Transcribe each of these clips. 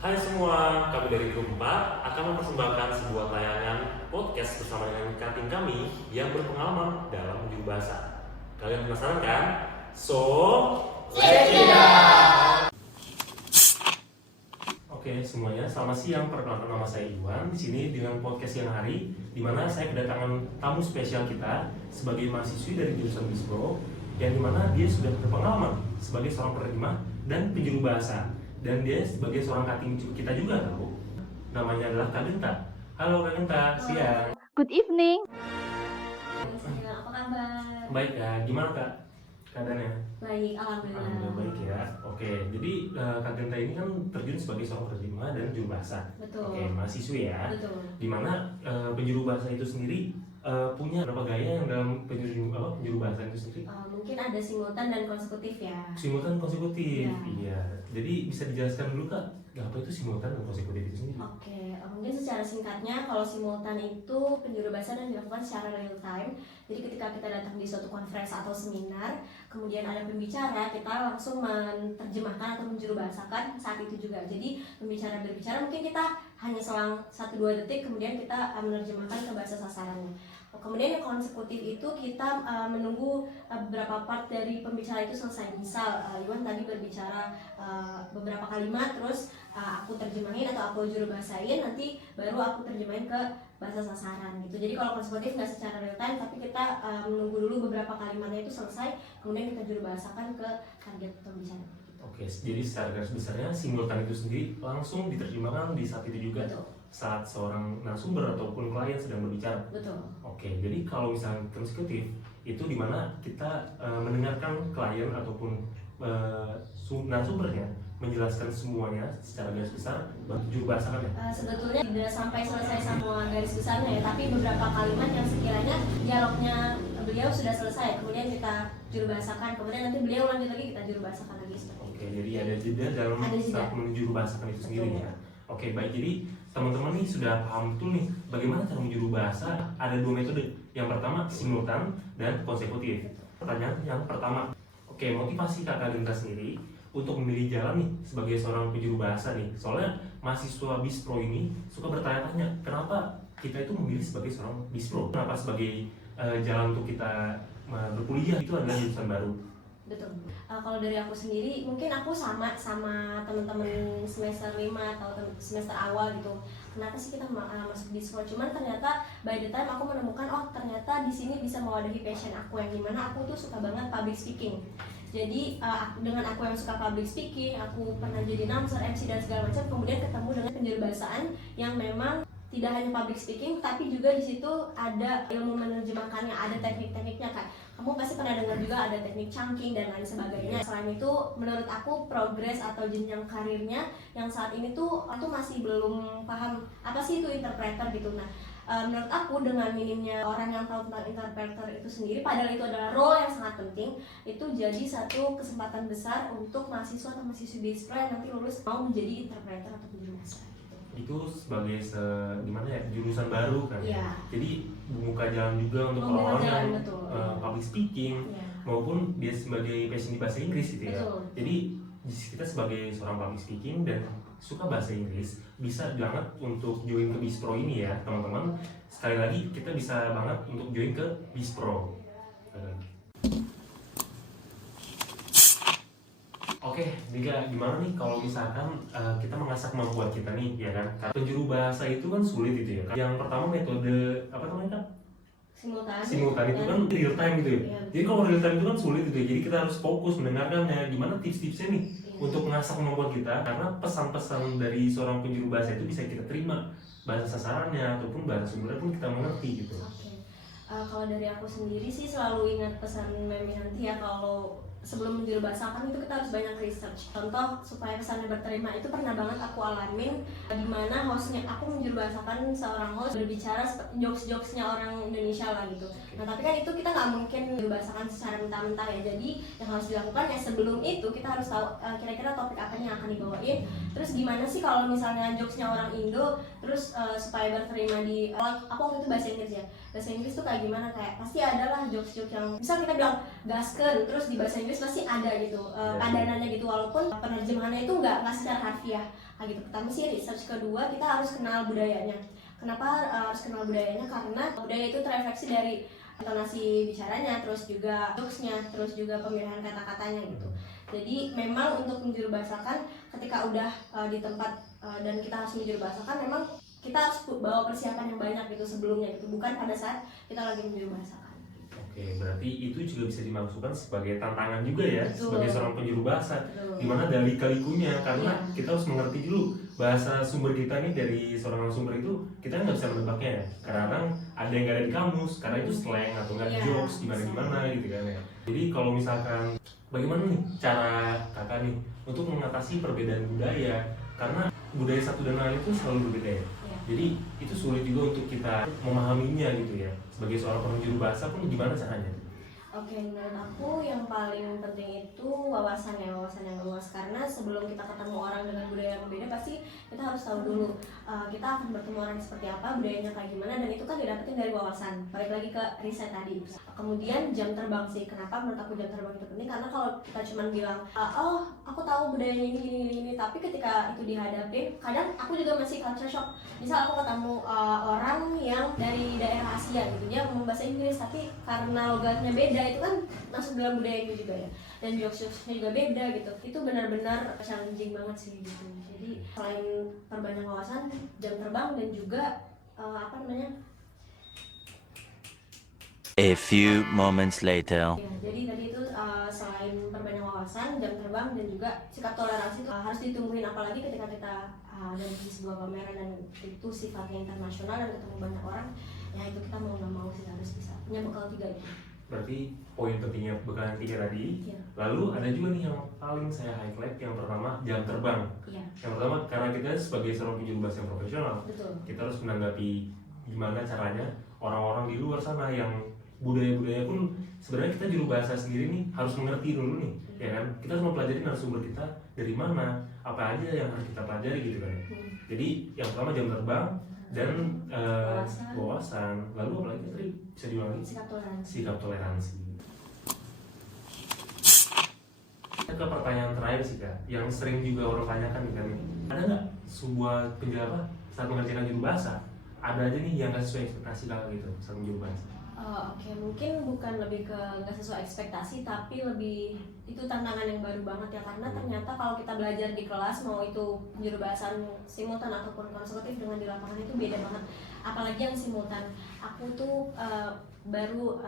Hai semua, kami dari Grup 4 akan mempersembahkan sebuah tayangan podcast bersama dengan cutting kami yang berpengalaman dalam menjuru bahasa. Kalian penasaran kan? So, let's get it! Oke semuanya, selamat siang. Perkenalkan nama saya Iwan. Di sini dengan podcast siang hari, di mana saya kedatangan tamu spesial kita sebagai mahasiswi dari jurusan Bispro, yang dimana dia sudah berpengalaman sebagai seorang penerjemah dan penjuru bahasa. Dan dia sebagai seorang cutting kita juga tahu. Namanya adalah Kak Genta. Halo Kak Genta, siang. Good evening. Apa kabar? Baik Kak, gimana Kak keadaannya? Baik, alhamdulillah. Alhamdulillah baik ya. Oke, jadi Kak Genta ini kan terjun sebagai seorang penerjemah dan juru bahasa. Betul. Oke, mahasiswi ya. Betul. Dimana penjuru bahasa itu sendiri punya berapa gaya yang dalam penjuru bahasa itu sendiri? Mungkin ada simultan dan konsekutif ya. Simultan konsekutif. Ya. Iya. Jadi bisa dijelaskan dulu Kak, apa itu simultan dan konsekutif itu sendiri? Oke, mungkin secara singkatnya kalau simultan itu penjuru bahasa dan dilakukan secara real time. Jadi ketika kita datang di suatu conference atau seminar, kemudian ada pembicara, kita langsung menerjemahkan atau menjuru bahasakan saat itu juga. Jadi pembicara berbicara, mungkin kita hanya selang 1-2 detik, kemudian kita menerjemahkan ke bahasa sasarannya. Kemudian yang konsekutif itu kita menunggu beberapa part dari pembicara itu selesai. Misal Iwan tadi berbicara beberapa kalimat, terus aku terjemahin atau aku juru bahasain, nanti baru aku terjemahin ke bahasa sasaran gitu. Jadi kalau konsekutif nggak secara real time, tapi kita menunggu dulu beberapa kalimatnya itu selesai, kemudian kita juru bahasakan ke target pembicara. Oke, jadi secara garis besarnya simultan itu sendiri langsung diterjemahkan di saat itu juga. Betul. Saat seorang narasumber ataupun klien sedang berbicara. Betul. Oke, jadi kalau misalnya konsekutif itu dimana kita mendengarkan klien ataupun narasumbernya menjelaskan semuanya secara garis besar baru juru bahasakan ya? Sebetulnya tidak sampai selesai semua garis besarnya ya, tapi beberapa kalimat yang sekiranya dialognya beliau sudah selesai, kemudian kita juru bahasakan, kemudian nanti beliau lanjut lagi, kita juru bahasakan lagi. Oke, jadi ada jeda dalam saat menjuru bahasakan itu sendiri ya. Oke, baik, jadi teman-teman nih sudah paham betul nih bagaimana cara menjuru bahasa. Ada 2 metode. Yang pertama simultan dan konsekutif. Pertanyaan yang pertama, oke, motivasi Kakak Genta sendiri untuk memilih jalan nih sebagai seorang penjuru bahasa nih. Soalnya mahasiswa Bispro ini suka bertanya-tanya, kenapa kita itu memilih sebagai seorang Bispro? Kenapa sebagai jalan untuk kita berkuliah itu adalah jurusan baru? Betul. Kalau dari aku sendiri, mungkin aku sama teman-teman semester 5 atau semester awal gitu. Kenapa sih kita masuk Bispro? Cuman ternyata by the time aku menemukan, oh ternyata di sini bisa mewadahi passion aku, yang dimana aku tuh suka banget public speaking. Jadi dengan aku yang suka public speaking, aku pernah jadi announcer, MC dan segala macam. Kemudian ketemu dengan penjuru bahasaan yang memang tidak hanya public speaking, tapi juga di situ ada ilmu menerjemahkannya, ada teknik-tekniknya kan. Kamu pasti pernah dengar juga ada teknik chunking dan lain sebagainya. Selain itu, menurut aku progres atau jenjang karirnya yang saat ini tuh aku masih belum paham apa sih itu interpreter gitu. Nah, menurut aku dengan minimnya orang yang tahu tentang interpreter itu sendiri, padahal itu adalah role yang sangat penting, itu jadi satu kesempatan besar untuk mahasiswa atau mahasiswi Bispro yang nanti lulus mau menjadi interpreter atau penjuru bahasa. Itu sebagai gimana ya, jurusan baru kan ya. Jadi membuka jalan juga untuk orang-orang yang public speaking ya. Maupun dia sebagai passion di bahasa Inggris gitu ya. Betul. Jadi kita sebagai seorang public speaking dan suka bahasa Inggris bisa banget untuk join ke Bispro ini ya teman-teman. Sekali lagi kita bisa banget untuk join ke Bispro. Oke, Diga, gimana nih kalau misalkan kita mengasah kemampuan kita nih, ya kan? Penjuru bahasa itu kan sulit gitu ya. Yang pertama metode apa namanya Kak? Simultan itu kan real time gitu ya. Jadi kalau real time itu kan sulit gitu ya. Jadi kita harus fokus mendengarkannya. Gimana tips-tipsnya nih untuk mengasah kemampuan kita? Karena pesan-pesan dari seorang penjuru bahasa itu bisa kita terima, bahasa sasarannya ataupun bahasa sumbernya pun kita mengerti gitu. Kalau dari aku sendiri sih selalu ingat pesan Memi nanti ya, kalau sebelum menjuru bahasakan itu kita harus banyak research. Contoh supaya pesannya berterima itu pernah banget aku alamin, dimana hostnya, aku menjuru bahasakan seorang host berbicara jokes-jokesnya orang Indonesia lah gitu. Nah tapi kan itu kita nggak mungkin menjuru bahasakan secara mentah-mentah ya. Jadi yang harus dilakukan ya sebelum itu kita harus tahu kira-kira topik apa yang akan dibawain. Terus gimana sih kalau misalnya jokesnya orang Indo, terus supaya berterima di aku waktu itu bahasa Inggris ya. Bahasa Inggris tuh kayak gimana, kayak pasti ada lah jokes-jokes yang misal kita bilang gasken, terus di bahasa Inggris pasti ada gitu padanannya gitu, walaupun penerjemahannya itu nggak secara harfiah. gitu. Pertama sih research, kedua kita harus kenal budayanya. Kenapa harus kenal budayanya? Karena budaya itu terefleksi dari intonasi bicaranya, terus juga jokesnya, terus juga pemilihan kata-katanya gitu. Jadi memang untuk menjuru bahasakan ketika udah di tempat dan kita harus menjuru bahasakan, memang kita harus bawa persiapan yang banyak gitu sebelumnya gitu, bukan pada saat kita lagi menjuru bahasakan. Oke, berarti itu juga bisa dimasukkan sebagai tantangan juga ya. Betul. Sebagai seorang penjuru bahasa. Betul. Dimana dari kalikunya, karena Iya. kita harus mengerti dulu bahasa sumber kita nih, dari seorang sumber itu kita nggak bisa menebaknya ya. Kadang ada yang nggak ada di kamus, karena itu slang atau nggak Iya, jokes gimana gitu kan ya. Jadi kalau misalkan bagaimana nih cara kakak nih untuk mengatasi perbedaan budaya, karena budaya satu dan lain itu selalu berbeda ya. Iya. Jadi itu sulit juga untuk kita memahaminya gitu ya. Sebagai seorang penjuru bahasa pun gimana caranya? Oke, menurut aku yang paling penting itu wawasan yang luas, karena sebelum kita ketemu orang dengan budaya yang berbeda pasti kita harus tahu dulu kita akan bertemu orang seperti apa, budayanya kayak gimana, dan itu kan didapetin dari wawasan. Balik lagi ke riset tadi. Kemudian jam terbang sih, kenapa menurut aku jam terbang itu penting? Karena kalau kita cuma bilang oh aku tahu budayanya ini, tapi ketika itu dihadapin, kadang aku juga masih culture shock. Misal aku ketemu orang yang dari daerah Asia gitu, dia ngomong bahasa Inggris tapi karena logatnya beda, itu kan masuk dalam budaya itu juga ya, dan jokes-jokesnya juga beda gitu. Itu benar-benar challenging banget sih gitu. Jadi selain perbanyak wawasan, jam terbang, dan juga A few moments later. ya, jadi tadi itu selain perbanyak wawasan, jam terbang, dan juga sikap toleransi itu harus ditumbuhin, apalagi ketika kita ada di sebuah pameran dan itu sifatnya internasional dan ketemu banyak orang, ya itu kita mau nggak mau sih harus bisa punya bekal 3 itu. Berarti poin pentingnya bekalan 3 tadi. Iya. Lalu ada juga nih yang paling saya highlight, yang pertama jam terbang. Iya, Yang pertama karena kita sebagai seorang penjuru bahasa yang profesional, betul. kita harus menanggapi gimana caranya orang-orang di luar sana yang budaya-budaya pun sebenarnya kita juru bahasa sendiri nih harus mengerti dulu nih, ya kan? Kita harus mempelajari narasumber kita dari mana, apa aja yang harus kita pelajari gitu kan. Jadi yang pertama jam terbang dan wawasan. Lalu apalagi tadi bisa diulangi? Sikap toleransi. Sikap toleransi. Kita ke pertanyaan terakhir sih Kak, yang sering juga orang tanyakan nih kan, ada nggak sebuah penjara saat mengerjakan juru bahasa, ada aja nih yang nggak sesuai ekspektasi Kakak gitu saat menjuru bahasa? Oke, mungkin bukan lebih ke nggak sesuai ekspektasi, tapi lebih itu tantangan yang baru banget ya, karena ternyata kalau kita belajar di kelas, mau itu penjuru bahasa simultan ataupun konsekutif dengan di lapangan, itu beda banget. Apalagi yang simultan, aku tuh baru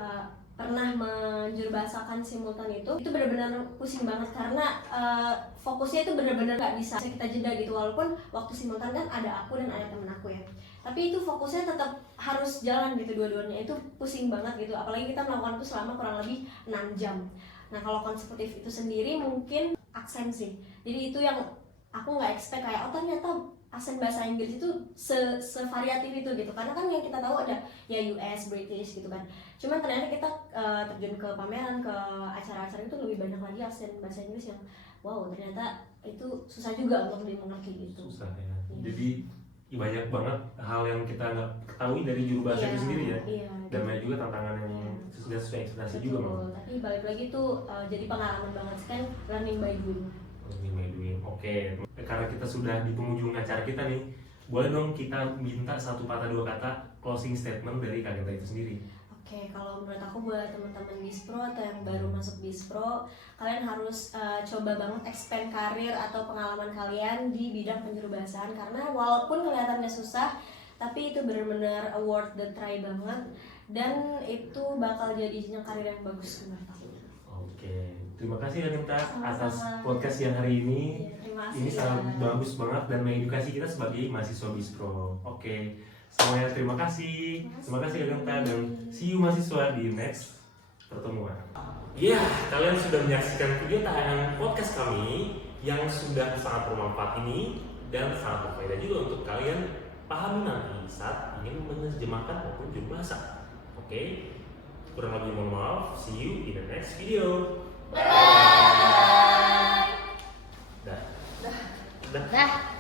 pernah menjuru bahasakan simultan itu benar-benar pusing banget, karena fokusnya itu benar-benar nggak bisa kita jeda gitu. Walaupun waktu simultan kan ada aku dan ada temen aku ya, tapi itu fokusnya tetap harus jalan gitu dua-duanya. Itu pusing banget gitu, apalagi kita melakukan itu selama kurang lebih 6 jam. Nah kalau konsekutif itu sendiri mungkin aksen sih, jadi itu yang aku nggak expect, kayak oh ternyata aksen bahasa Inggris itu sevariatif itu gitu, karena kan yang kita tahu ada ya US, British gitu kan. Cuman ternyata kita terjun ke pameran, ke acara-acara itu lebih banyak lagi aksen bahasa Inggris yang wow, ternyata itu susah juga untuk dimengerti gitu. Susah ya. Jadi banyak banget hal yang kita nggak ketahui dari juru bahasa itu sendiri ya. Iya, Dan banyak juga tantangan yang sudah sesuai ekspektasi juga Bang. Tapi balik lagi tuh jadi pengalaman banget kan, learning by doing. Learning by doing. Oke, karena kita sudah di penghujung acara kita nih, boleh dong kita minta 1 patah 2 kata closing statement dari Kak Genta itu sendiri. Oke, kalau menurut aku buat teman-teman Bispro atau yang baru masuk Bispro, kalian harus coba banget expand karir atau pengalaman kalian di bidang penjuru bahasaan, karena walaupun kelihatannya susah, tapi itu benar-benar worth the try banget, dan itu bakal jadi jenjang karir yang bagus menurut aku. Oke, terima kasih Kak Genta atas Sama-sama. podcast yang hari ini. Ya, terima kasih. Ini sangat bagus banget dan mengedukasi kita sebagai mahasiswa Bispro. Oke, semuanya terima kasih. Terima kasih Kak Genta, dan see you mahasiswa di next pertemuan. Ya, kalian sudah menyaksikan video tayangan podcast kami yang sudah sangat bermanfaat ini dan sangat berfaedah juga untuk kalian pahami nanti saat ingin menerjemahkan maupun juru bahasa. Oke, kurang lebih mohon maaf. See you in the next video. Bye. Dah. Dah.